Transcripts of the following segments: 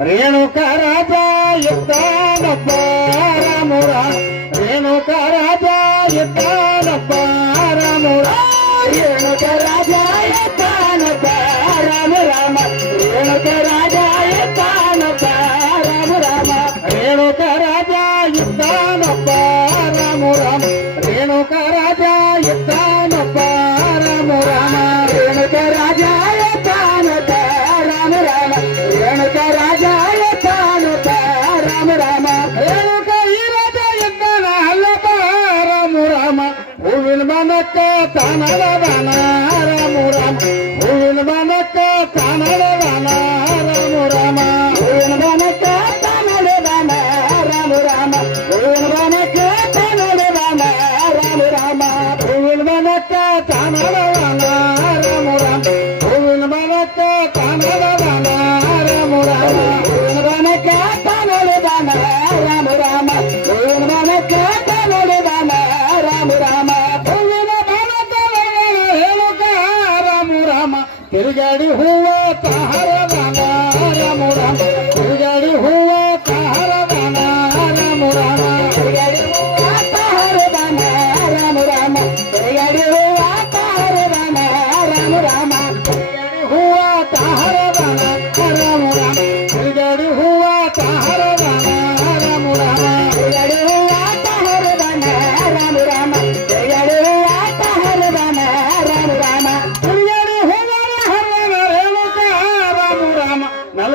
రేణుక రాజా యుద్ధానబ్బా రామురా రేణుక రాజా యుద్ధా ತಾನವ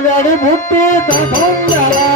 மால்காடி முட்டு தசம் ஜாலா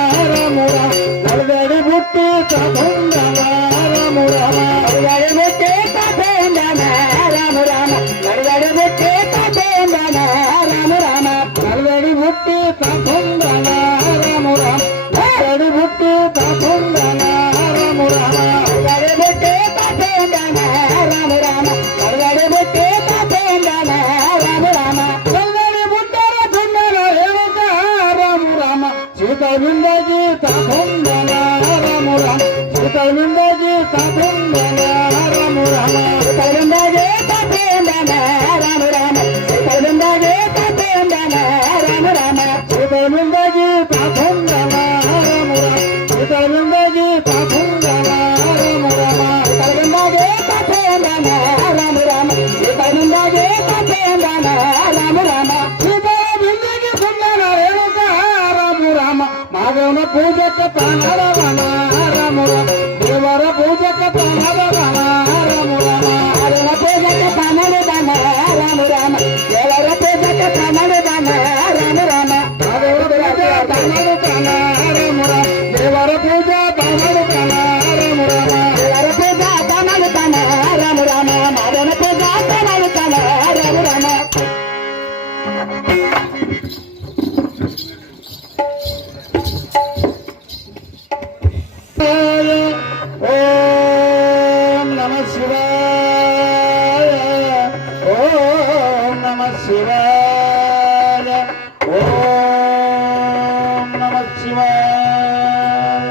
शिवाय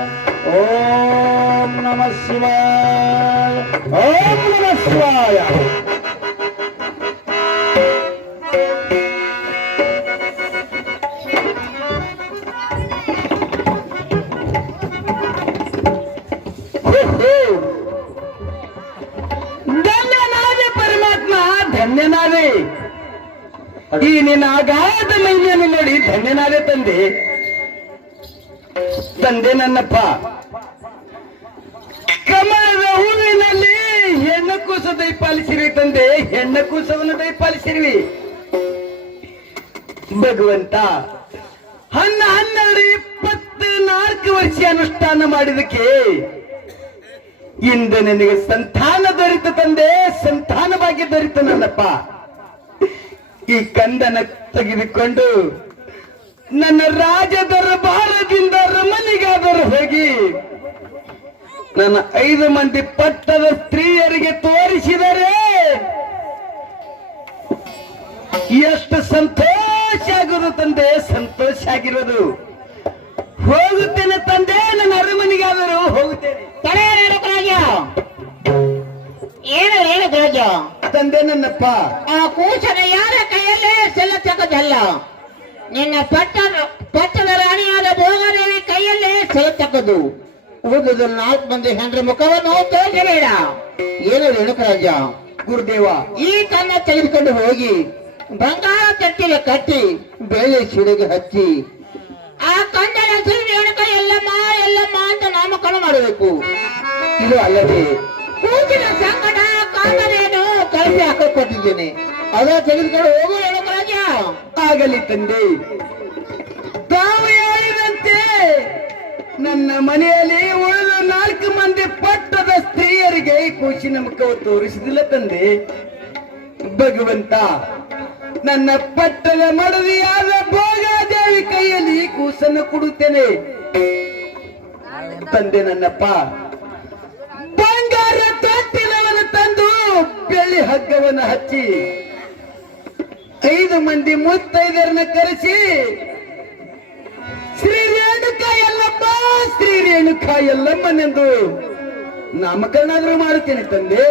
ओम नमः शिवाय ओम नमः शिवाय ಧನ್ಯನಾದೆ ಈ ನಿನ್ನ ಆಘಾತ ಮೈಯನ್ನು ನೋಡಿ ಧನ್ಯನಾದೆ ತಂದೆ ತಂದೆ ನನ್ನಪ್ಪ. ಕಮಲದ ಹೂವಿನಲ್ಲಿ ಹೆಣ್ಣಕ್ಕೂಸ ದಯಪಾಲಿಸಿರಿ ತಂದೆ ಹೆಣ್ಣಕ್ಕೂಸವನ್ನು ದಯಪಾಲಿಸಿರಿ. ಭಗವಂತ, ಹನ್ನ ಹನ್ನೆರಡು ಇಪ್ಪತ್ನಾಲ್ಕು ವರ್ಷ ಅನುಷ್ಠಾನ ಮಾಡಿದಕ್ಕೆ ಇಂದು ನನಗೆ ಸಂತಾನ ದೊರೆತ ತಂದೆ, ಸಂತಾನವಾಗಿ ದೊರೆತ ನನ್ನಪ್ಪ. ಈ ಕಂದನ ತೆಗೆದುಕೊಂಡು ನನ್ನ ರಾಜ ದರ್ಬಾರದಿಂದ ರಮನಿಗಾದರೂ ಹೋಗಿ. ನನ್ನ ಐದು ಮಂದಿ ಪಟ್ಟದ ಸ್ತ್ರೀಯರಿಗೆ ತೋರಿಸಿದರೆ ಎಷ್ಟು ಸಂತೋಷ ಆಗೋದು ತಂದೆ ಸಂತೋಷ ಆಗಿರೋದು. ಹೋಗುತ್ತೇನೆ ತಂದೆ ನನ್ನ ಅರಮನಿಗಾದರೂ ಹೋಗುತ್ತೇನೆ. ಏನು ಹೇಳು ರಾಜ ತಂದೆ ನನ್ನಪ್ಪ. ಆ ಕೂಚನ ಯಾರ ಕೈಯಲ್ಲೇ ಸೆಲ್ಲ ತಗದಲ್ಲ? ನಿನ್ನ ಪಟ್ಟದ ಪಟ್ಟದ ರಾಣಿಯಾದ ಭೋಗದೇವಿ ಕೈಯಲ್ಲೇ ಸೇತಕ್ಕದು ಉಳಿದ ನಾಲ್ಕು ಮಂದಿ ಹೆಂಡ್ರ ಮುಖವನ್ನು ತೋರಿಸಬೇಡ. ಏನು ರೇಣುಕರಾಜ? ಗುರುದೇವ, ಈ ತನ್ನ ತೆಗೆದುಕೊಂಡು ಹೋಗಿ, ಬಂಗಾರ ತಟ್ಟಿಗೆ ಕಟ್ಟಿ, ಬೇಳೆ ಸಿಡಿಗೆ ಹಚ್ಚಿ. ಆ ಕಂಡ ಹೆಸರು ರೇಣುಕ, ಎಲ್ಲಮ್ಮ ಎಲ್ಲಮ್ಮ ಅಂತ ನಾಮಕರಣ ಮಾಡಬೇಕು. ಇದು ಅಲ್ಲದೆ ಕೂಗಿನ ಸಂಕಟ ಕಾಂದನೇನು ಕಳಿಸಿ ಹಾಕಕ್ ಕೊಟ್ಟಿದ್ದೇನೆ. ಅದ ತೆಗೆದುಕೊಂಡು ಹೋಗು ರೇಣುಕರಾಜ ಆಗಲಿ ತಂದೆ. ತಾವು ಹೇಳಿದಂತೆ ನನ್ನ ಮನೆಯಲ್ಲಿ ಉಳಿದ ನಾಲ್ಕು ಮಂದಿ ಪಟ್ಟದ ಸ್ತ್ರೀಯರಿಗೆ ಖುಷಿ ನಮಕವು ತೋರಿಸಿದಿಲ್ಲ ತಂದೆ. ಭಗವಂತ, ನನ್ನ ಪಟ್ಟದ ಮಡದಿಯಾದ ಭೋಗಾದೇವಿ ಕೈಯಲ್ಲಿ ಕೂಸನ್ನು ಕೊಡುತ್ತೇನೆ. ತಂದೆ ನನ್ನಪ್ಪ, ಬಂಗಾರ ತೊಟ್ಟಿಲವನ್ನು ತಂದು ಬೆಳ್ಳಿ ಹಗ್ಗವನ್ನು ಹಚ್ಚಿ ಐದು ಮಂದಿ ಮುತ್ತೈದರನ್ನ ಕರೆಸಿ, ಶ್ರೀ ರೇಣುಕ ಎಲ್ಲಪ್ಪ ಶ್ರೀ ರೇಣುಕ ಎಲ್ಲಮ್ಮನೆಂದು ನಾಮಕರಣಾದ್ರೂ ಮಾಡುತ್ತೇನೆ ತಂದೆ.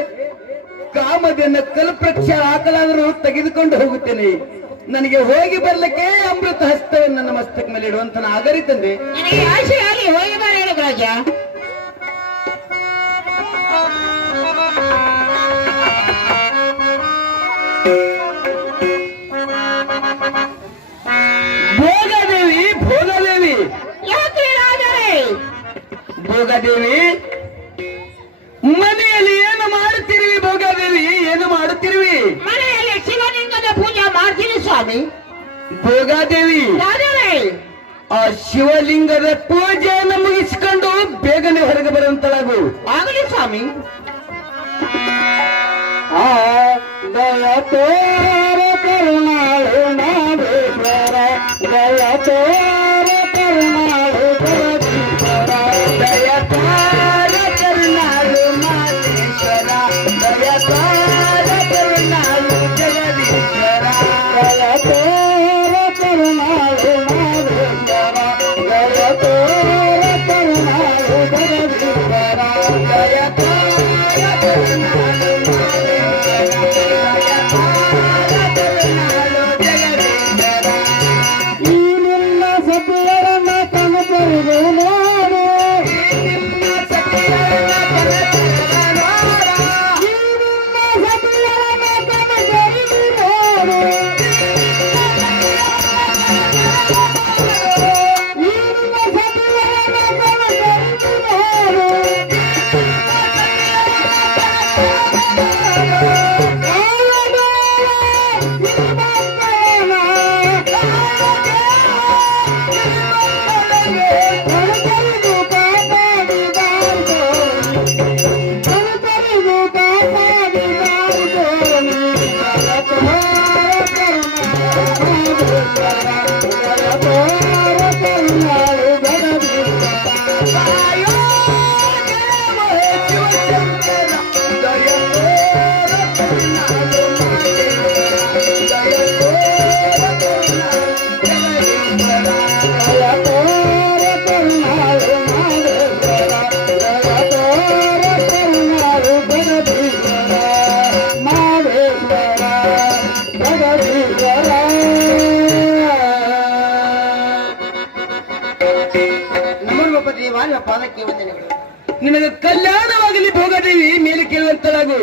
ಕಾಮದನ್ನ ಕಲ್ಪವೃಕ್ಷ ಆಕಲಾದರೂ ತೆಗೆದುಕೊಂಡು ಹೋಗುತ್ತೇನೆ. ನನಗೆ ಹೋಗಿ ಬರ್ಲಿಕ್ಕೆ ಅಮೃತ ಹಸ್ತವನ್ನು ನನ್ನ ಮಸ್ತಕ ಮೇಲೆ ಇಡುವಂತ ನಾಗರಿ ತಂದೆ ಹೋಗಿ ಬರ ರೇಣುಕರಾಜ ಭೋಗದೇವಿ ಭೋಗದೇವಿ? ಮನೆಯಲ್ಲಿ ಏನು ಮಾಡುತ್ತಿರುವಿ ಭೋಗದೇವಿ? ಏನು ಮಾಡುತ್ತಿರುವಿ? ಮನೆಯಲ್ಲಿ ಶಿವಲಿಂಗದ ಪೂಜೆ ಮಾಡ್ತೀನಿ ಸ್ವಾಮಿ. ಭೋಗಾದೇವಿ ಆ ಶಿವಲಿಂಗದ ಪೂಜೆಯನ್ನು ಮುಗಿಸಿಕೊಂಡು ಬೇಗನೆ ಹೊರಗೆ ಬರುವಂತಳಾಗು. ಆಗಲಿ ಸ್ವಾಮಿ. ಆ ದಯ ತೋರ ಕರುಣಾಳು ನಾಡೇಶ್ವರ ದಯ ತೋರ ಕಲ್ಯಾಣವಾಗಲಿ ಭೋಗಾದೇವಿ ಮೇಲೆ ಕೇಳುವಂತಳಾಗು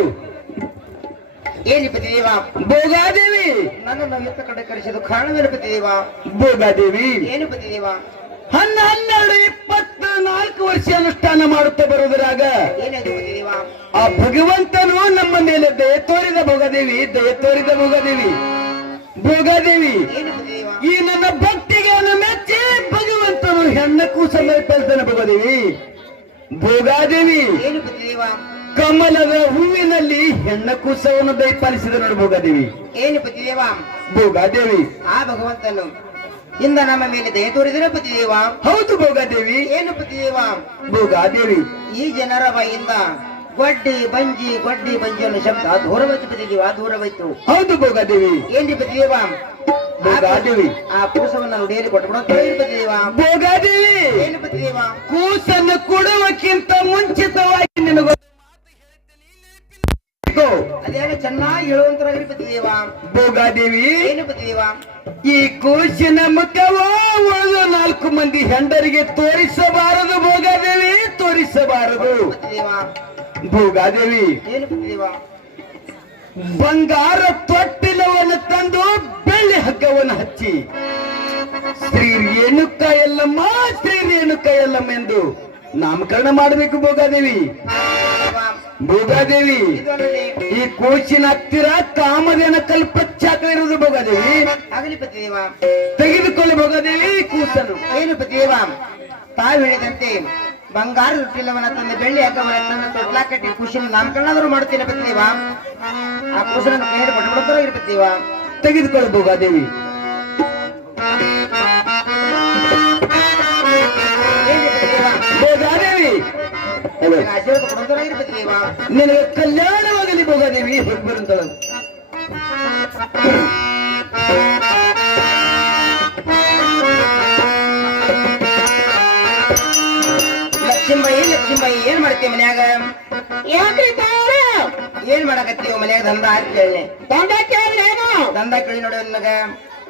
ಏನಿಪತಿ ದೇವ ಭೋಗಾದೇವಿ! ನನ್ನನ್ನು ಎತ್ತ ಕಡೆ ಕರೆಸಿದ ಕಾರಣವೇನಿಪತಿ ದೇವ? ಭೋಗಾದೇವಿ! ಏನಿಪತಿ ದೇವ ಹನ್ನ ಹನ್ನೆರಡು ಇಪ್ಪತ್ತ ನಾಲ್ಕು ವರ್ಷ ಅನುಷ್ಠಾನ ಮಾಡುತ್ತಾ ಬರುವುದರಾಗ ಆ ಭಗವಂತನು ನಮ್ಮ ಮೇಲೆ ದಯ ತೋರಿದ ಭೋಗದೇವಿ ದಯ ತೋರಿದ ಭೋಗದೇವಿ. ಭೋಗಾದೇವಿ ಈ ನನ್ನ ಭಕ್ತಿಗೆ ಮೆಚ್ಚಿ ಭಗವಂತನು ಹೆಣ್ಣಕ್ಕೂ ಸಮರ್ಪಿಸ್ತಾನೆ ಭೋಗದೇವಿ. ಭೋಗಾದೇವಿ. ಏನು ಕಮಲದ ಹೂವಿನಲ್ಲಿ ಹೆಣ್ಣ ಕುಸವನ್ನು ದಯಪಾಲಿಸಿದ ನೋಡು ಭೋಗಾದೇವಿ. ಏನು ದೇವ ಭೋಗಾದೇವಿ. ಆ ಭಗವಂತನು ಇಂದ ನಮ್ಮ ಮೇಲೆ ದಯ ತೋರಿದರೆ ಪತಿದೇವ ಹೌದು ಭೋಗಾದೇವಿ. ಏನು ಪತಿ ದೇವ ಭೋಗಾದೇವಿ. ಈ ಜನರ ಬಾಯಿಂದ ಗೊಡ್ಡಿ ಬಂಜಿ ಗೊಡ್ಡಿ ಬಂಜಿ ಅನ್ನೋ ಶಬ್ದ ದೂರವೈತು ಪತಿ ಆ ದೂರವಾಯ್ತು ಹೌದು ಭೋಗಾದೇವಿ ಏನ್ರಿ ಬಿದ್ದೀವ ಭೋಗಾದೇವಿ ಆ ಕೂಸವನ್ನ ನುಡಿಯಲ್ಲಿ ಕೊಟ್ಬಿಡೋ ಪತಿ ದೇವ ಭೋಗಾದೇವಿ ಏನು ಪತಿ ದೇವ ಕೂಸನ್ನು ಕೊಡುವಕ್ಕಿಂತ ಮುಂಚಿತವಾಗಿ ನಿನಗೆ ಅದೇನು ಚೆನ್ನಾಗಿ ಹೇಳುವಂತರಾಗಿ ಬಿದ್ದೀವ ಭೋಗಾದೇವಿ ಏನು ಬಿದ್ದೀವ ಈ ಕೂಸಿನ ಮುಖವ ಒಂದು ನಾಲ್ಕು ಮಂದಿ ಹೆಂಡರಿಗೆ ತೋರಿಸಬಾರದು ಭೋಗಾದೇವಿ ತೋರಿಸಬಾರದು. ಭೋಗಾದೇವಿ ಬಂಗಾರ ತೊಟ್ಟಿಲವನ್ನು ತಂದು ಬೆಳ್ಳಿ ಹಗ್ಗವನ್ನು ಹಚ್ಚಿ. ಶ್ರೀ ರೇಣುಕ ಎಲ್ಲಮ್ಮ ಶ್ರೀ ರೇಣುಕ ಎಲ್ಲಮ್ಮ ಎಂದು ನಾಮಕರಣ ಮಾಡಬೇಕು ಭೋಗಾದೇವಿ. ಭೋಗಾದೇವಿ ಈ ಕೋಚಿನ ಹತ್ತಿರ ಕಾಮದೇನ ಕಲ್ಪಚ್ಚಾಕ ಇರುವುದು ಭೋಗಾದೇವಿ. ತೆಗೆದುಕೊಳ್ಳಿ ಭೋಗಾದೇವಿ ಕೂಸನು ಏನು ಪತಿದೇವ ತಾವು ಹೇಳಿದಂತೆ ಬಂಗಾರ ರೊಟ್ಟಿಲವನ್ನ ತಂದೆ ಬೆಳ್ಳಿ ಹಾಕವನ ತನ್ನ ತೊಟ್ಲಾ ಕಟ್ಟಿ ಖುಷಿನ ನಾಮಕರಣಾದರೂ ಮಾಡ್ತೀನಿ ಪತಿದೇವ ಆ ಖುಷಿನ ಕೈಯಲ್ಲಿ ಪಟ್ಬಿಡ್ತಾರ ಪತಿದೇವ ತೆಗೆದುಕೊಳ್ಳಿ ದೇವಿ ನಿನಗೆ ಕಲ್ಯಾಣವಾಗಲಿ ಭೋಗಾದೇವಿ ಹೊರಗೆ ಬರುತ್ತಳು ಲಕ್ಷ್ಮೀಬಾಯಿ ಏನ್ ಮಾಡ್ತೀವಿ ಮನ್ಯಾಗ ಏನ್ ಮಾಡಕತ್ತೀವ ಮನ್ಯಾಗ ದಂಧ ಆಯ್ತು ಕೇಳಿ. ದಂಧ ಕೇಳಿ ನೋಡಿ ನನಗ.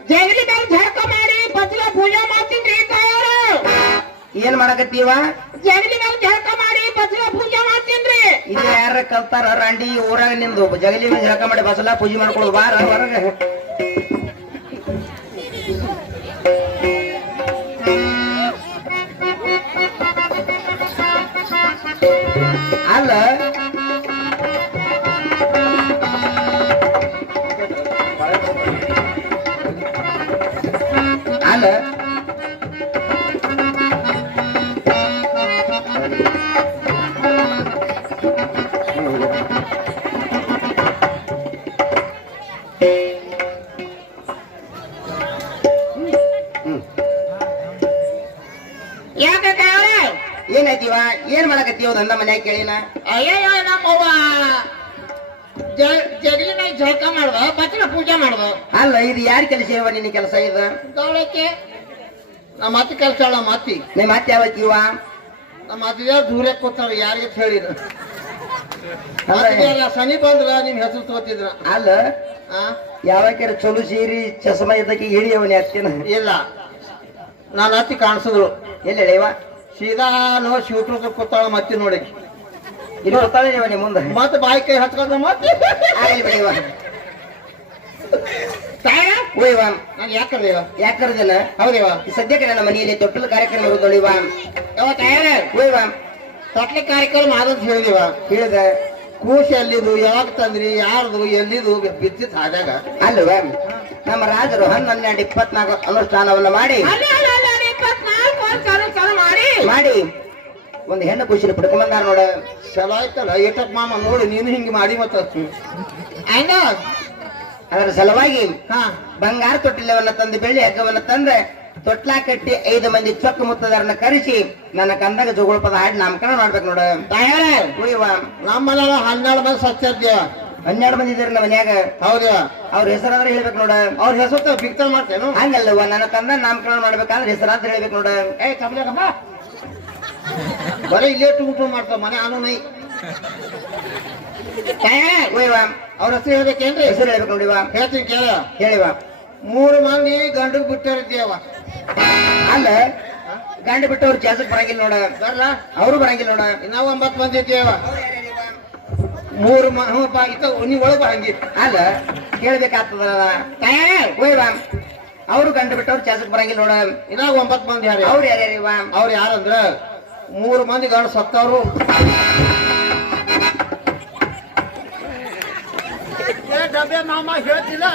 ಜಗಲಿ ಮೇಲೆ ಝಳಕ ಮಾಡಿ ಪತ್ಲ ಪೂಜೆ ಮಾಡ್ತೀನಿ ಏನ್ ಮಾಡಕತ್ತೀವ ಜಗಲಿ ಮೇಲೆ ಝಳಕ ಮಾಡಿ ಪತ್ಲ ಪೂಜೆ ಮಾಡ್ತೀನಿ ಇದು ಯಾರ ಕಲ್ತಾರ ರಾಂಡಿ ಊರಾಗ ನಿಂದು? ಜಗಲಿ ಜಳಕ ಮಾಡಿ ಬಸಲ ಪೂಜೆ ಮಾಡ್ಕೊಳ್ಳೋದು ಬಾರ ಹೊರಗ ಯಾರ ಕೆಲಸ ಇವ ನಿನ್ನ ಕೆಲಸ ಇದು? ನಮ್ಮ ಅತ್ತಿ ಕೆಲಸ ನಮ್ಮ ಅತ್ತಿ ನಿಮ್ಮ ಅತ್ತಿ ಯಾವ ಜೀವ ನಮ್ಮ ಅತ್ತಿಗೆ ದೂರ ಕೂತಾರ ಯಾರಿಗೆ ಹೇಳಿದ. ಸನಿ ಬಂದ್ರ ನಿಮ್ ಹೆಸರು ತಗೋತಿದ್ರ. ಅಲ್ಲ ಆ? ಯಾವಾಗ್ಯಾರ ಚಲೋ ಸೀರಿ ಚಸ್ಮಾ ಇದ್ದಕ್ಕೆ ಅವನಿ ಅತ್ತಿನ? ಇಲ್ಲ. ನಾನು ಅತ್ತಿ ಕಾಣಿಸಿದ್ರು. ಎಲ್ಲಿ ಹೇಳಿವ ಸೀದಾ ನೋ ಶಿವಟು ಕೂತಾಳ ಮತ್ತೆ ನೋಡಿ. ಇಲ್ಲಿ ಬರ್ತಾಳೆ ಇವ ನಿಮ್ಮ ಮುಂದೆ? ಮತ್ತೆ ಬಾಯಿ ಕೈ ಹಚ್ಕೊಂಡ್ರೆ ಮತ್ತೆ. ಬಿಡಿವ ತಾಯ? ಓಯ್ವ ನಾನು ಯಾಕೆ ಯಾಕರ್ದಿಲ್ಲ ಹೌದೇವ ಈ ಸದ್ಯಕ್ಕೆ ನನ್ನ ಮನೆಯಲ್ಲಿ ತೊಟ್ಟಲು ಕಾರ್ಯಕ್ರಮ ಇರುತ್ತಳಿವ ಯಾವ ತಯಾರ? ಓಯ್ವ ತೊಟ್ಲಿ ಕಾರ್ಯಕ್ರಮ ಆದಂತ ಹೇಳಿದಿವ ಹೇಳಿದ? ಕೂಸಿ ಅಲ್ಲಿದು ಯಾವಾಗ ತಂದ್ರಿ ಯಾರ್ದು ಎಲ್ಲಿದು ಬಿದ್ದಿತ್ ಹಾದಾಗ ಅಲ್ವ ನಮ್ಮ ರಾಜರು ಹನ್ನೊಂದೆರಡು ಇಪ್ಪತ್ನಾಲ್ಕು ಅನುಷ್ಠಾನವನ್ನು ಮಾಡಿ. ಮಾಡಿ. ಮಾಡಿ. ಒಂದು ಹೆಣ್ಣು ಖುಷಿ ಪಡ್ಕೊಂಬಂದಾರ ನೋಡ. ಚಲೋ ಆಯ್ತಲ್ಲ ಏಟಕ್ ಮಾಮ ನೋಡಿ ನೀನು ಹಿಂಗೆ ಮಾಡಿ ಮತ್ತ ಅದರ ಸಲುವಾಗಿ ಹಾ ಬಂಗಾರ ತೊಟ್ಟಿಲವನ್ನ ತಂದು ಬೆಳ್ಳಿ ಹಗ್ಗವನ್ನ ತಂದ್ರೆ ತೊಟ್ಲಾ ಕಟ್ಟಿ ಐದು ಮಂದಿ ಚೊಕ್ಕ ಮುತ್ತದಾರನ್ನ ಕರೆಸಿ ನನ್ನ ಕಂದಾಗ ಜೋಗುಳ ಪದ ಹಾಡಿ ನಾಮಕರಣ ಮಾಡ್ಬೇಕು ನೋಡ. ತಯಾರ ಉಯ್ಯವ್ವ, ನಮ್ಮ ಹನ್ನೆರಡು ಮಂದಿ ಸತ್ಯ ಹನ್ನೆರಡು ಮಂದಿ ಇದ್ರಿ ನಮ್ಮ ಮನ್ಯಾಗ. ಹೌದು. ಅವ್ರ ಹೆಸರಾದ್ರೆ ಹೇಳ್ಬೇಕು ನೋಡ. ಅವ್ರ ಹೆಸರು ಫಿಕ್ಸರ್ ಮಾಡ್ತೇನು? ಹಂಗಲ್ಲವ್ವ ನನ್ನ ಕಂದ ನಾಮಕರಣ ಮಾಡ್ಬೇಕಾದ್ರೆ ಹೆಸರಾದ್ರೆ ಹೇಳ್ಬೇಕು ನೋಡ. ಏ ಕಮಲ ಕಮ್ಮ ಬರೀ ಇಲ್ಲೇ ಟುಂಟು ಮಾಡ್ತಾವ ಮನೆ ಅನು ನೈ ತಯಾರ ಉಯ್ಯವ್ವ, ಅವ್ರ ಹೆಸರು ಹೇಳ್ಬೇಕೇನ್ರಿ ಹೆಸರು ಹೇಳ್ಬೇಕು ನೋಡಿವ ಹೇಳ್ತೀನಿ ಕೇಳ. ಹೇಳಿವ ಮೂರು ಮಂದಿ ಗಂಡು ಬಿಟ್ಟಿರ್ತೀವ ಅಲ್ಲ ಗಂಡ ಬಿಟ್ಟವ್ರು ಜಾಸ್ತಿ ಬರಂಗಿಲ್ಲ ನೋಡ. ಬರ್ಲ? ಅವರು ಬರಂಗಿಲ್ಲ ನೋಡ. ನಾವು ಒಂಬತ್ತು ಮಂದಿ ಇದ್ದೇವ. ಮೂರು ಮಹಪ್ಪ ಇತ್ತ ನೀ ಒಳಗೆ ಬರಂಗಿ ಹಂಗೆ. ಅಲ್ಲ ಕೇಳ್ಬೇಕಾಗ್ತದಲ್ಲ. ಉಯ್ಯವ್ವ, ಅವರು ಗಂಡ ಬಿಟ್ಟವ್ರು ಕೆಲಸಕ್ಕೆ ಬರಂಗಿಲ್ಲ ನೋಡ. ಇನ್ನಾಗ ಒಂಬತ್ತು ಮಂದಿ ಯಾರು? ಅವ್ರು ಯಾರ್ಯಾರಿವ ಅವ್ರು ಯಾರಂದ್ರ? ಮೂರು ಮಂದಿ ಗಂಡು ಸತ್ತವ್ರು. ಡಬ್ಬೆ ಮಾಮ ಹೇಳ್ತಿಲ್ಲ.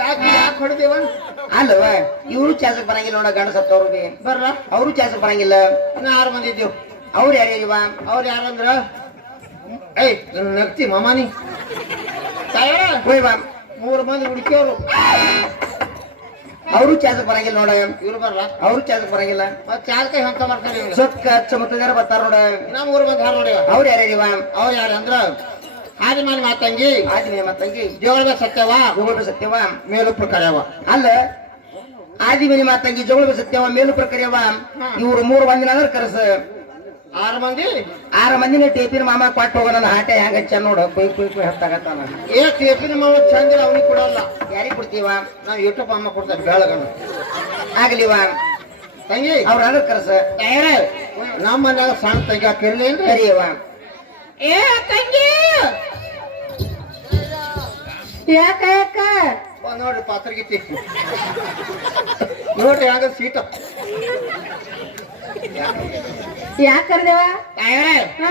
ಯಾಕೆ ಯಾಕೆ ಹೊಡೆದೇವ? ಅಲ್ಲವ ಇವರು ಚಾಸಕ್ ಬರಂಗಿಲ್ಲ ನೋಡ ಗಂಡ ಸತ್ತವ್ರು ಬಿ. ಬರ್ರ. ಅವರು ಚಾಸಕ್ ಬರಂಗಿಲ್ಲ. ಆರು ಮಂದಿ ಇದ್ದೀವಿ ಅವ್ರು ಯಾರ್ಯಾರಿವ ಅವ್ರು ಯಾರಂದ್ರ? ಏಯ್ ನಕ್ತಿ ನಗ್ತಿ ಮಾಮಾನಿ. ತಯಾರ ಬಾ ಮೂರು ಮಂದಿ ಹುಡುಕಿಯವರು. ಅವರು ಚಾಸಕ್ ಬರಂಗಿಲ್ಲ ನೋಡ ಇವ್ರು ಬರಲ್ಲ ಅವರು ಚಾಸಕ್ ಬರಂಗಿಲ್ಲ. ಮತ್ತೆ ಚಾರ್ ಕೈ ಹಂಕ ಬರ್ತಾರೆ ಸೊಕ್ಕ ನೋಡ. ಇನ್ನ ಊರು ಮಂದಿ ಹಾರು ನೋಡಿವ. ಅವ್ರು ಯಾರ್ಯಾರಿವ? ಅವ್ರು ಯಾರಂದ್ರ ಆದಿಮಾನ ಮಾತಂಗಿ. ಆದಿನೇ ಮಾತಂಗಿ. ಜೋಳದ ಸತ್ಯವ. ಜೋಳ ಸತ್ಯವ ಮೇಲು ಪ್ರಕಾರವ ಅಲ್ಲ ಆದಿಮನಿ ಮಾತಂಗಿ ಜೋಳದ ಸತ್ಯವ ಮೇಲು ಪ್ರಕಾರವ ಇವ್ರು ಮೂರು ಬಂದಿನ ಅಂದ್ರೆ ಕರ್ಸ. ಆರು ಮಂದಿ? ಆರು ಮಂದಿನ ಟೇಪಿನ ಮಾಮ ಕೊಟ್ಟು ಹೋಗ ನನ್ನ ಹಾಟೆ ಹೆಂಗ ಚೆನ್ನ ನೋಡು. ಕುಯ್ ಕುಯ್ ಕುಯ್ ಹತ್ತಾಗತ್ತಾನ ಏ ಟೇಪಿನ ಮಾಮ ಚಂದ್ರ ಅವನಿಗೆ ಕೊಡಲ್ಲ. ಯಾರಿಗ್ ಕೊಡ್ತೀವ? ನಾವು ಯೂಟ್ಯೂಬ್ ಅಮ್ಮ ಕೊಡ್ತಾರೆ ಬೆಳಗನ. ಆಗ್ಲಿವ? ತಂಗಿ? ಅವ್ರ ಅದ್ರ ಕರ್ಸ. ನಮ್ಮ ಮನ್ಯಾಗ ಸಣ್ಣ ತಂಗಿ ಹಾಕಿರ್ಲಿ ಕರಿಯವ ಏ ತಂಗಿ! ಯಾಕ ಯಾಕ? ನೋಡ್ರಿ ಪಾತ್ರಗೀತಿ ನೋಡ್ರಿ ಹಂಗ ಸೀಟ. ಯಾಕ ಕರ್ದೇವ? ತಯಾರ ಹಾ?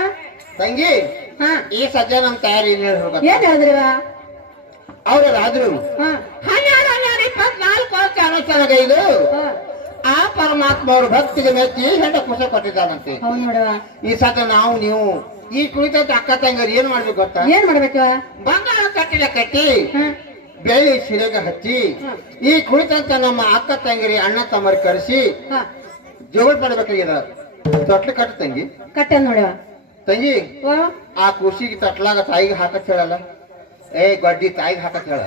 ತಂಗಿ ಹಾ. ಈ ಸದ್ಯ ನಮ್ ತಯಾರಿ ಇಲ್ಲ ಹೇಳ್ಬೇಕು ಏನ್ ಹೇಳಿದ್ರಿವ? ಅವ್ರಾದ್ರು ಹಾ. ಹನ್ನೆರಡು ಹನ್ನೆರಡು ಇಪ್ಪತ್ನಾಲ್ಕು ವರ್ಷ ಅನುಷ್ಠಾನಗೈದು ಇದು. ಆ ಪರಮಾತ್ಮ ಅವ್ರ ಭಕ್ತಿಗೆ ಮೆಚ್ಚಿ ಹೆಂಡ ಖುಷಿ ಕೊಟ್ಟಿದ್ದಾನಂತೆ. ಹೌದ್ ನೋಡವ. ಈ ಸತ ನಾವು ನೀವು ಈ ಕುಳಿತ ಅಕ್ಕ ತಂಗರು ಏನ್ ಮಾಡ್ಬೇಕು ಗೊತ್ತಾ? ಏನ್ ಮಾಡ್ಬೇಕು? ಬಂಗಾರ ಕಟ್ಟಿಲ ಕಟ್ಟಿ ಹಾ. ಬೆಳ್ಳಿ ಶಿಲೆಗೆ ಹಚ್ಚಿ ಈ ಕುಳಿತಂತ ನಮ್ಮ ಅಕ್ಕ ತಂಗಿರಿ ಅಣ್ಣ ತಮ್ಮರಿ ಕರೆಸಿ ಹಾ. ಜೋಗಳ ಮಾಡ್ಬೇಕಾಗ್ಯದ ತೊಟ್ಲು ಕಟ್ಟು ತಂಗಿ. ಕಟ್ಟ ನೋಡವ ತಂಗಿ ಆ ಖುಷಿಗೆ ತಟ್ಲಾಗ ತಾಯಿಗೆ ಹಾಕತ್ ಹೇಳಲ್ಲ. ಏ ಗಡ್ಡಿ ತಾಯಿಗೆ ಹಾಕತ್ ಹೇಳ.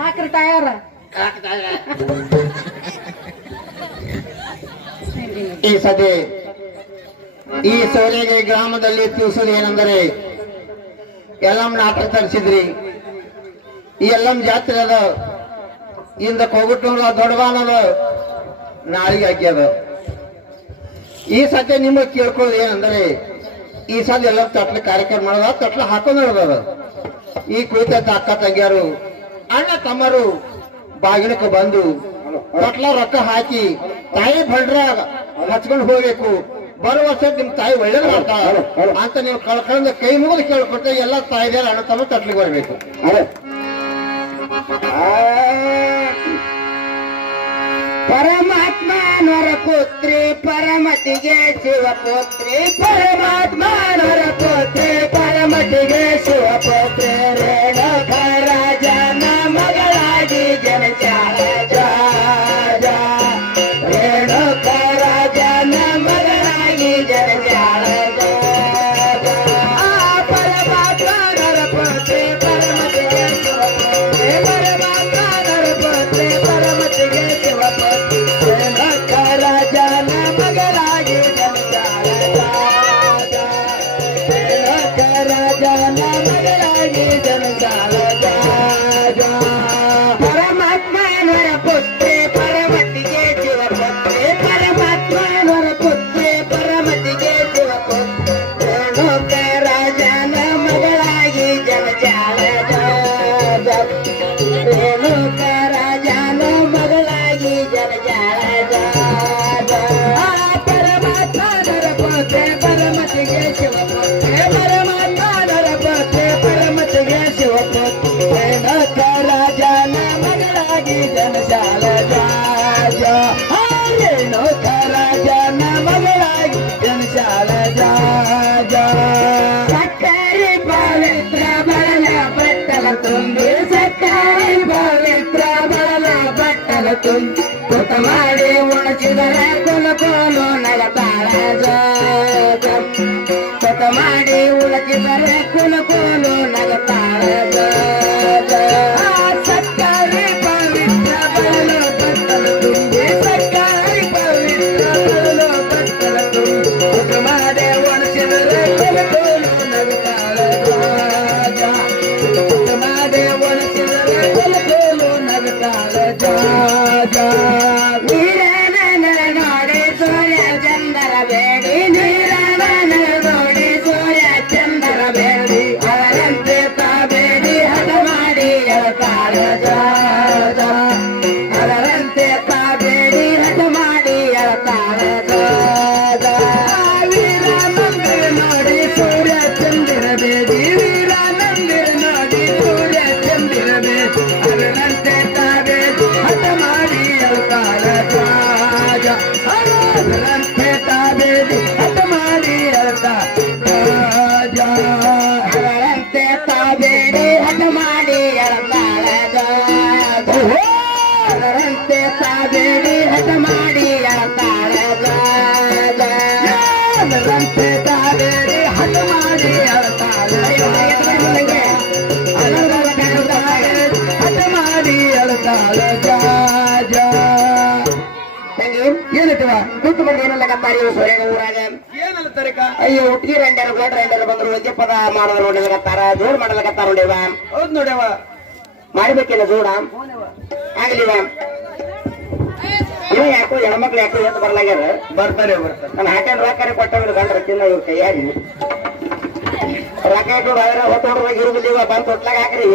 ಹಾಕ್ರಿ ತಾಯವ್ರ ಈ ಸದೆ ಈ ಸೋರೆಗೆ ಗ್ರಾಮದಲ್ಲಿ ತಿಳಿಸೋದು ಏನಂದರೆ ಎಲ್ಲಂ ನಾಟಕ ತರಿಸಿದ್ರಿ. ಈ ಎಲ್ಲಂ ಜಾತ್ರೆ ಅದ ಇಂದ ಕೊಗುಟೂರು ದೊಡ್ಡವಾನದ ನಾಳಿಗೆ ಆಗ್ಯದ ಈ ಸದ್ಯ ನಿಮ್ಮ ಕೇಳ್ಕೊಳ್ಳಿ ಏನಂದ್ರೆ, ಈ ಸಲ ಎಲ್ಲ ತಟ್ಲ ಕಾರ್ಯಕ್ರಮ ಮಾಡೋದ ತಟ್ಲ ಹಾಕೊಂಡ್ ಈ ಕುಳಿತ ಅಕ್ಕ ತಂಗಿಯರು, ಅಣ್ಣ ತಮ್ಮರು ಬಾಗಿಲಕ್ಕೆ ಬಂದು ತಟ್ಲ ರೊಕ್ಕ ಹಾಕಿ, ತಾಯಿ ಬಂಡ್ರ ಹಚ್ಕೊಂಡು ಹೋಗ್ಬೇಕು. ಬರೋ ವರ್ಷ ನಿಮ್ ತಾಯಿ ಒಳ್ಳೇದು ಮಾಡ್ತಾಳ ಅಂತ ನೀವು ಕಳ್ಕೊಂಡ ಕೈ ಮುಗಿದು ಕೇಳ್ಕೊಟ್ಟೆ ಎಲ್ಲ ತಾಯಿದಾರ ಅಣ್ಣ ತಮ್ಮ ತಟ್ಲಿಗೆ ಬರ್ಬೇಕು. ಪರಮಾತ್ಮನವರ ಪುತ್ರಿ ಪರಮತಿಗೆ ಶಿವಪುತ್ರಿ. ಪರಮಾತ್ಮನವರ ಪುತ್ರಿ ಪರಮತಿಗೆ ಶಿವಪುತ್ರಿ. ಬಟ್ಟಲ ತುಂಬಿ ಅಂತಾರ ಇವ್ ಊರಾಗ ತರಕ? ಅಯ್ಯ ಹುಟ್ಟಿಗೆ ರಂಡ್ಯಾರ ಬಂದ್ರು ಒಂದೇ ಪದ ಮಾಡೋದ್ರ ನೋಡ್ಲಿಕತ್ತಾರ ಜೋಡ್ ಮಾಡ್ಲಿಕತ್ತಾರ ನೋಡಿವ ಹೌದ್ ನೋಡ್ಯವ ಮಾಡ್ಬೇಕಿಲ್ಲ ಜೋಡ ಆಗ್ಲಿವ ಇವ. ಯಾಕೋ ಹೆಣ್ಮಕ್ಳು ಯಾಕೋ ಎದ್ದು ಬರ್ಲಾಗ್ಯಾರ? ಬರ್ತಾರೆ ಬರ್ತಾರೆ. ನಾನು ಹಾಕ್ಯಾನ್ ರೊಕ್ಕ ಕೊಟ್ಟವ್ರು ಗಂಡ್ರ ತಿನ್ನ ಇವ್ರ ಕೈಯಾಗಿ. ರೊಕ್ಕ ಇಟ್ಟು ಹೊತ್ತು ಹೊಡ್ದಾಗ ಇರುವುದಿಲ್ಲ ಬಂದು ಹೊಟ್ಲಾಗ ಹಾಕ್ರಿ.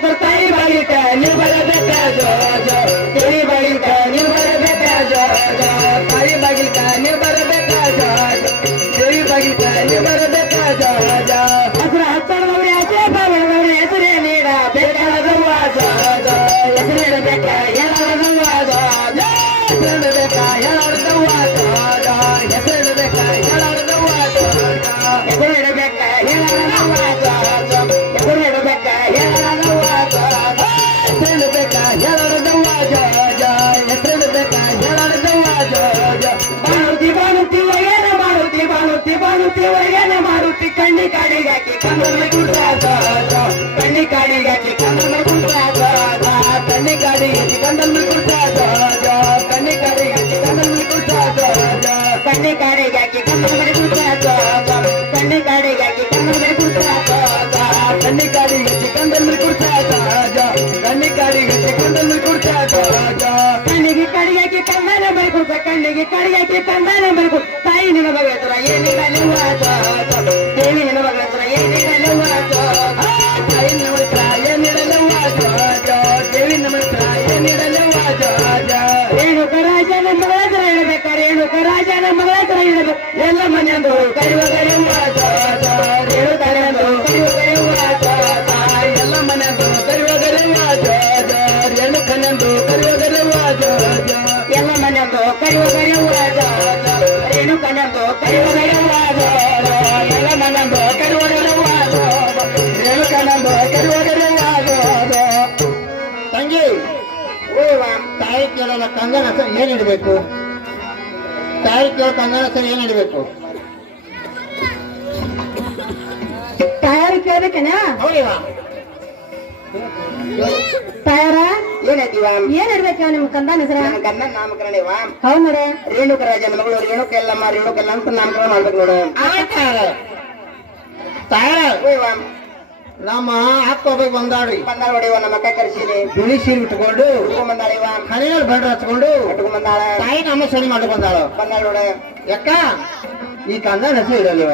करता ही भाई like it. ತಾಯಿ ಕೇಳಲ್ಲ ಕಂಗನ ಹೆಸರು ಏನ್ ಇಡಬೇಕು ತಾಯಿ ಕೇಳ ಕಂಗನ ಏನ್ ಇಡಬೇಕು ತಾಯಾರು ಕೇಳ್ಬೇಕೇನ ಹೌದಿವ ತಾಯಾರ? ಏನೈತಿವ ಏನ್ ಇಡ್ಬೇಕು ನಿಮ್ ಕಂದನ ಹೆಸರ? ನಮ್ಮ ಗಂಡನ ನಾಮಕರಣ ಇವ. ಹೌದ್ ನೋಡ. ರೇಣುಕರಾಜನ ಮಗಳು ರೇಣುಕೆಲ್ಲಮ್ಮ ರೇಣುಕೆಲ್ಲ ಅಂತ ನಾಮಕರಣ ಮಾಡ್ಬೇಕು ನೋಡು. ತಾಯಾರ ತಾಯಾರ ನಮ್ಮ ಅಪ್ಪ ಒಬ್ಬ ಬಂದಾಡ್ರಿ ಬಂದಾಳ ನಮ್ಮ ಅಕ್ಕ ಕರೆಸಿದೆ ಬಿಳಿ ಸೀರೆ ಇಟ್ಕೊಂಡು ಬಂದಾಳ ಇವ ಕನೆಯಲ್ಲಿ ಬಣ್ಣ ಹಚ್ಕೊಂಡು ಬಂದಾಳ ತಾಯಿ ನಮ್ಮ ಸರಿ ಮಾಡಿ ಬಂದಾಳ ಬಂದಾಳ ನೋಡ ಯಾಕ ಈ ಕಂದ ಹೆಸರು ಇಡಲ್ಲ ಇವ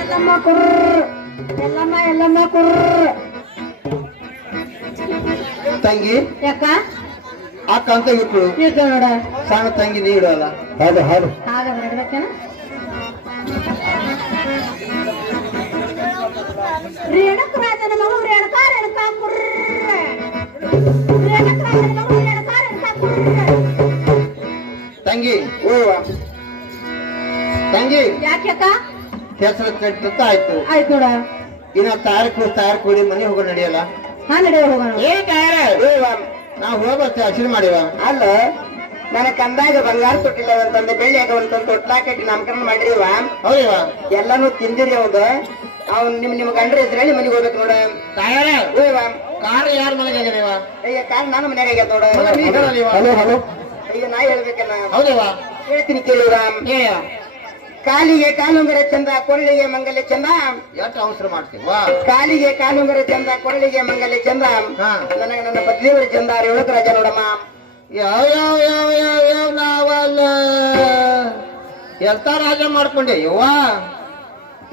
ಎಲ್ಲಮ್ಮ ಕುರ್ರ ಎಲ್ಲಮ್ಮ ಎಲ್ಲಮ್ಮ ಕುರ್ರ ತಂಗಿ ಯಾಕ ಆ ಕಂತ ಇಟ್ರು ಸಣ್ಣ ತಂಗಿ ನೀಡಲ್ಲ ಹೌದು ಹೌದು ಹಾಗಾದ್ರೆ ರೇಣುಕ ರಾಜನ ತಂಗಿ ಓವ ತಂಗಿ ಯಾಕೆಕ ಹೆಸರು ಆಯ್ತು. ಆಯ್ತು ನೋಡು. ಇನ್ನ ತಾರ್ ಕೂಡಿ ಕೂಡಿ ಮನೆ ಹೋಗೋ ನಡೆಯಲ್ಲ? ಹಾ ನಡೆಯ ಹೋಗೋಣ. ಏ ತಾರ ನಾವು ಹೋಗೋ ಹಸಿರು ಮಾಡಿವ. ಅಲ್ಲ. ನನ್ನ ಕಂದಾಗ ಬಂಗಾರ ತೊಟ್ಟಿಲ್ಲ ಅಂತಂದು ಬೆಳ್ಳಿ ಆಗವಂತ ತೊಟ್ಲಾ ಕಟ್ಟಿ ನಾಮಕರಣ ಮಾಡಿರಿವ. ಹೌದಿವ? ಎಲ್ಲಾನು ತಿಂದಿರಿ ಅವಾಗ ಅವ್ನ್ ನಿಮ್ ನಿಮ್ ಗಂಡ್ರ ಹೆಸರು ಹೇಳಿ ಮನೆಗೆ ಹೋಗ್ಬೇಕು ನೋಡ. ತಯಾರ ಓವ ಕಾರ್ ಯಾರ ಮನೆಗೆ ಆಗ್ಯಾವ ಅಯ್ಯ ಕಾರಣ ನಾನು ಮನ್ಯಾಗ ಆಗ್ಯಾದ ನೋಡ. ನೀ ಹೇಳಲಿವ ಹಲೋ ಹಲೋ. ಅಯ್ಯ ನಾ ಹೇಳ್ಬೇಕಲ್ಲ. ಹೌದಿವ? ಹೇಳ್ತೀನಿ ಕೇಳಿವ ಹೇಳ. ಕಾಲಿಗೆ ಕಾಲುಂಗರ ಚಂದ ಕೊರಳಿಗೆ ಮಂಗಲ್ಯ ಚಂದ. ಎಷ್ಟು ಅವಸರ ಮಾಡ್ತೀವಿ? ವಾ ಕಾಲಿಗೆ ಕಾಲುಂಗರ ಚಂದ ಕೊರಳಿಗೆ ಮಂಗಲ್ಯ ಚಂದ. ಹಾ. ನನಗೆ ನನ್ನ ಪತ್ನಿಯವರ ಚಂದ ರೇಣುಕ ರಾಜ ನೋಡಮ್ಮ. ಯಾವ ಯಾವ ಯಾವ ಯಾವ ಯಾವ ನಾವಲ್ಲ? ಎಂತ ರಾಜ ಮಾಡ್ಕೊಂಡೆ ಯವ್ವ.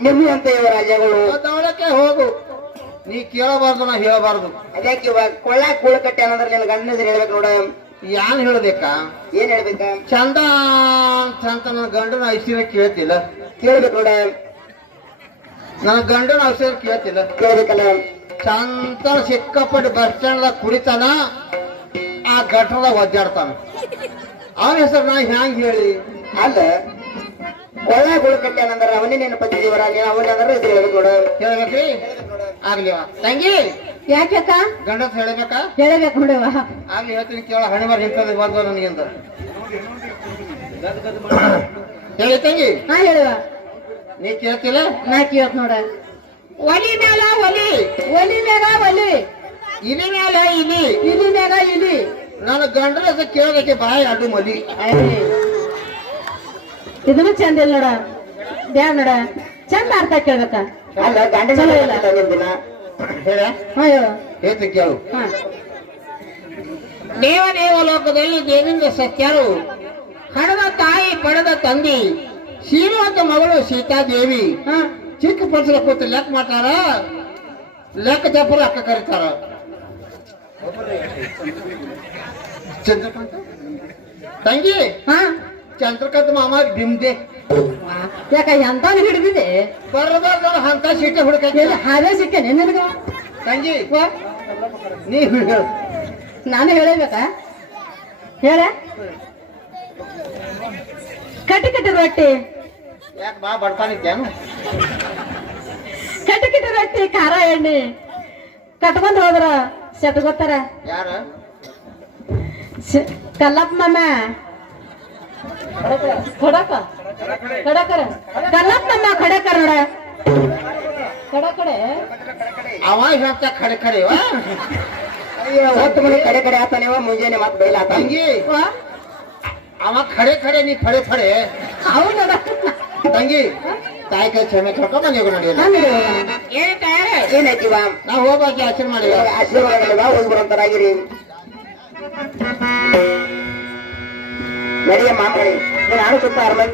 ನಿಮ್ಮ ಅಂತ ಇವ ರಾಜಗಳು ಅದೊಳಕ್ಕೆ ಹೋಗು. ನೀ ಕೇಳಬಾರ್ದು ನಾ ಹೇಳಬಾರ್ದು. ಅದಕ್ಕೆ ಇವಾಗ ಕೊಳ್ಳ ಕೂಳು ಕಟ್ಟೆ ಅನ್ನೋದ್ರ ನಿನ್ನ ಗಂಡನ ಹೆಸರು ಹೇಳ್ಬೇಕು ನೋಡ. ಯಾನ್ ಹೇಳ್ಬೇಕಾ? ಏನ್ ಹೇಳ್ಬೇಕ? ಚಂದ ಅಂತ ನನ್ನ ಗಂಡನ ಐಶ್ವರ್ಯ ಕೇಳ್ತಿಲ್ಲ. ಕೇಳ್ಬೇಕು ನೋಡ. ನನ್ನ ಗಂಡನ ಐಶ್ವರ್ಯ ಕೇಳ್ತಿಲ್ಲ. ಕೇಳ್ಬೇಕಲ್ಲ. ಚಂದ ಸಿಕ್ಕಾಪಟ್ಟು ಬಸ್ ಸ್ಟ್ಯಾಂಡ್ ಕುಡಿತಾನ ಆ ಘಟನೆ ಒದ್ದಾಡ್ತಾನ. ಅವನ ಹೆಸರು ನಾ ಹ್ಯಾಂಗ್ ಹೇಳಿ? ಅಲ್ಲ ಒಳ್ಳೆ ಗುಳಕಟ್ಟೆ ಅಂದ್ರೆ ಅವನೇ ನಿನ್ನ ಪತಿ ದೇವರ ನೀನು ಅವನಂದ್ರ ಹೆಸರು ಹೇಳ್ಬೇಕು ನೋಡ. ಹೇಳ್ಬೇಕ್ರಿ? ಯಾಕೆ ತಂಗಿ! ಯಾಕ ಗಂಡಸ್ ಹೇಳ್ಬೇಕಾ? ಹೇಳಬೇಕು ನೋಡವ ಆಗ್ಲಿ ಹೇಳ್ತೀನಿ ಕೇಳ ಹಣೆ ಬರ್ ಹಿಂತದ ಬಂದ ನನಗಿಂದ ಹೇಳಿ ತಂಗಿ. ಹಾ ಹೇಳುವ ನೀ ಕೇಳ್ತಿಲ್ಲ? ನಾ ಕೇಳ್ತ ನೋಡ. ಒಲಿ ಮೇಲ ಒಲಿ. ಒಲಿ ಮೇಲ ಒಲಿ. ಇಲಿ ಮ್ಯಾಲ ಇಲಿ ಇಲಿ ಮ್ಯಾಗ ಇಲಿ ನನ್ನ ಗಂಡನ ಹೆಸರು ಕೇಳೋದಕ್ಕೆ ಅದು ಅಡ್ಡು ಮಲಿ ಅಯ್ಯ. ಇದನ್ನು ಚಂದ ಇಲ್ಲ ನೋಡ. ಬ್ಯಾ ನೋಡ. ಚಂದ ಅರ್ಥ ಕೇಳ್ಬೇಕ? ಅಲ್ಲ ಗಂಡ ಚಲೋ ಇಲ್ಲ. ಹೆಸರು ದಿನ. ಹೇಳ? ಹೇಳ್ತೀನಿ ಕೇಳು. ಲೋಕದಲ್ಲಿ ದೇವಿಂದ ಸತ್ಯರು ಹಣದ ತಾಯಿ ಪಡೆದ ತಂದಿ ಶ್ರೀಮಂತ ಮಗಳು ಸೀತಾದೇವಿ ಚಿಕ್ಕ ಪಡಿಸಲ ಕೂತು ಲೆಕ್ಕ ಮಾಡ್ತಾರ ಲೆಕ್ಕ ತಪ್ಪರು ಅಕ್ಕ ಕರೀತಾರ. ಚಂದ್ರಕಾಂತ? ತಂಗಿ? ಹಾ. ಚಂದ್ರಕಾಂತ ಮಾಮ ಬಿಮ್ದೆ ಯಾಕ ಎಂತಾನು ಹಿಡಿದಿದೆ? ಬರಬಾರ್ದು ಅಂತ ಸೀಟೆ ಹುಡುಕಿ ಹಾಗೆ ಸಿಕ್ಕ ನಿನಗ? ತಂಗಿ ನೀ ಹೇಳು. ನಾನು ಹೇಳಬೇಕಾ? ಹೇಳ. ಕಟ್ಟಿ ಕಟ್ಟಿ ರೊಟ್ಟಿ. ಯಾಕೆ ಬಾ ಬಡ್ತಾನಿದ್ದೇನು ಕಟ್ಟಿ ಕಟ್ಟಿ ರೊಟ್ಟಿ ಖಾರ ಎಣ್ಣೆ. ಕಟ್ಕೊಂಡು ಹೋದ್ರ ಸೆಟ್ ಗೊತ್ತಾರ? ಯಾರ? ಕಲ್ಲಪ್ಪ ಮಾಮ. ಖಡಕ. ಖಡಕರ. ಕಲ್ಲಪ್ಪ ಮಾಮ ಖಡಕರ ನೋಡ. ಖಡಕಡೆ. ಅವ ಹೇಳ್ತ ಖಡಕಡೆ ಹೊತ್ತು ಮನೆ ಕಡೆ ಕಡೆ ಆತಾನೇವ ಮುಂಜಾನೆ ಮತ್ತೆ ಬೈಲ ಆತ. ತಂಗಿ. ವಾ, ಅವ ಖಡೆ ಖಡೆ ನೀ ಖಡೆ ಖಡೆ ಅವ್ ತಂಗಿ. ತಾಯಿ ಕೈ ಕ್ಷಮೆ ಕೇಳ್ಕೊಂಡ್ ಮನೆಗೆ ನಾವು ಹೋಗಿ ಆಶೀರ್ವಾದಗಳಿವ ಹೋಗಿ ಬರೋಂತರಾಗಿರಿ ನಡೆಯ ಮಾತಾಡಿ ನಾನು ಸುತ್ತ ಅರಮನೆ